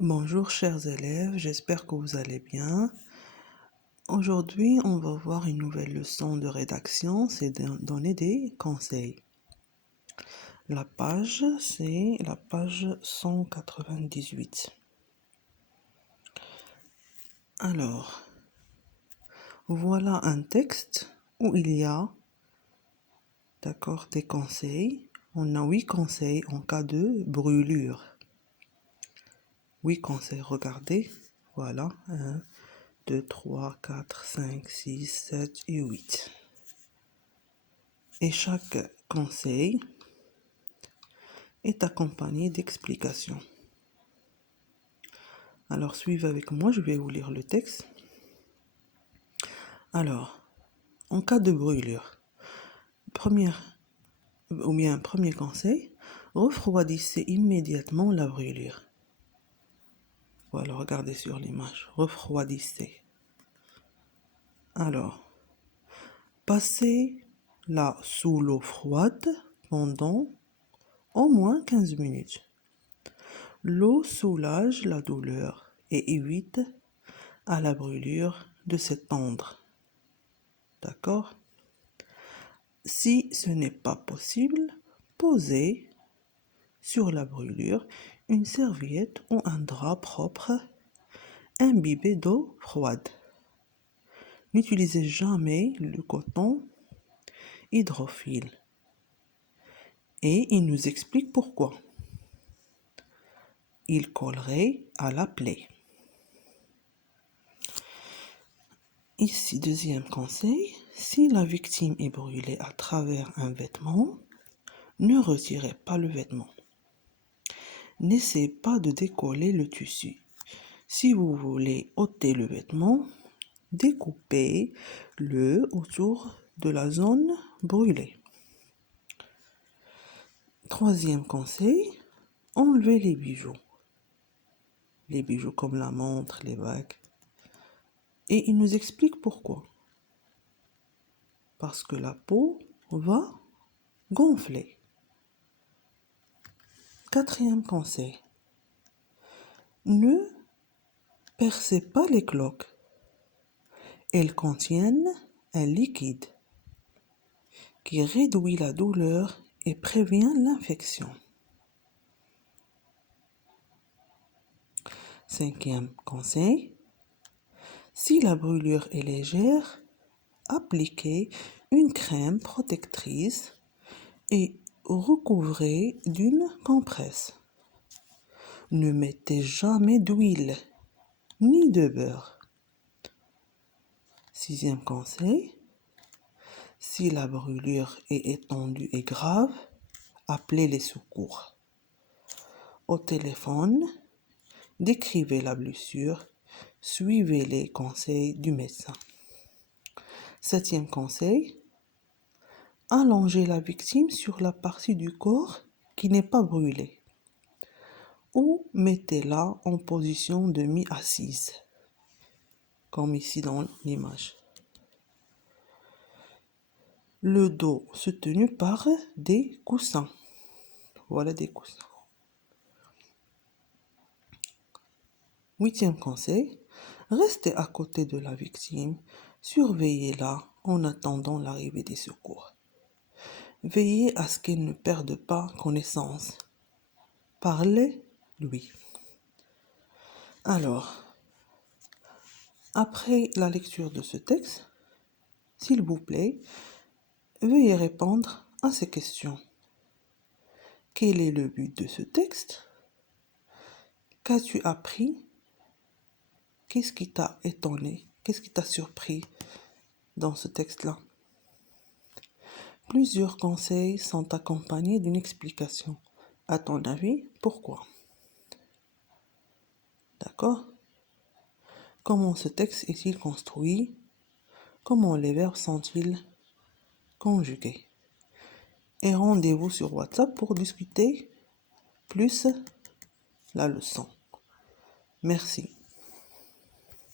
Bonjour chers élèves, j'espère que vous allez bien. Aujourd'hui, on va voir une nouvelle leçon de rédaction, c'est de donner des conseils. La page, c'est la page 198. Alors, voilà un texte où il y a, d'accord, des conseils. On a 8 conseils en cas de brûlure. 8 conseils, regardez. Voilà, 1, 2, 3, 4, 5, 6, 7 et 8. Et chaque conseil est accompagné d'explications. Alors suivez avec moi, je vais vous lire le texte. Alors, en cas de brûlure, premier conseil, refroidissez immédiatement la brûlure. Voilà, regardez sur l'image, refroidissez. Alors, passez-la sous l'eau froide pendant au moins 15 minutes. L'eau soulage la douleur et évite à la brûlure de s'étendre. D'accord? Si ce n'est pas possible, posez sur la brûlure une serviette ou un drap propre imbibé d'eau froide. N'utilisez jamais le coton hydrophile. Et il nous explique pourquoi. Il collerait à la plaie. Ici, deuxième conseil, si la victime est brûlée à travers un vêtement, ne retirez pas le vêtement. N'essayez pas de décoller le tissu. Si vous voulez ôter le vêtement, découpez-le autour de la zone brûlée. Troisième conseil, enlevez les bijoux. Les bijoux comme la montre, les bagues. Et il nous explique pourquoi. Parce que la peau va gonfler. Quatrième conseil, ne percez pas les cloques. Elles contiennent un liquide qui réduit la douleur et prévient l'infection. Cinquième conseil, si la brûlure est légère, appliquez une crème protectrice et recouvrez d'une compresse. Ne mettez jamais d'huile ni de beurre. Sixième conseil, si la brûlure est étendue et grave, appelez les secours. Au téléphone, décrivez la blessure, suivez les conseils du médecin. Septième conseil, allongez la victime sur la partie du corps qui n'est pas brûlée ou mettez-la en position demi-assise, comme ici dans l'image. Le dos soutenu par des coussins. Voilà des coussins. Huitième conseil, restez à côté de la victime, surveillez-la en attendant l'arrivée des secours. Veillez à ce qu'elle ne perde pas connaissance. Parlez-lui. Alors, après la lecture de ce texte, s'il vous plaît, veuillez répondre à ces questions. Quel est le but de ce texte? Qu'as-tu appris? Qu'est-ce qui t'a étonné? Qu'est-ce qui t'a surpris dans ce texte-là? Plusieurs conseils sont accompagnés d'une explication. À ton avis, pourquoi? D'accord? Comment ce texte est-il construit? Comment les verbes sont-ils conjugués? Et rendez-vous sur WhatsApp pour discuter plus la leçon. Merci.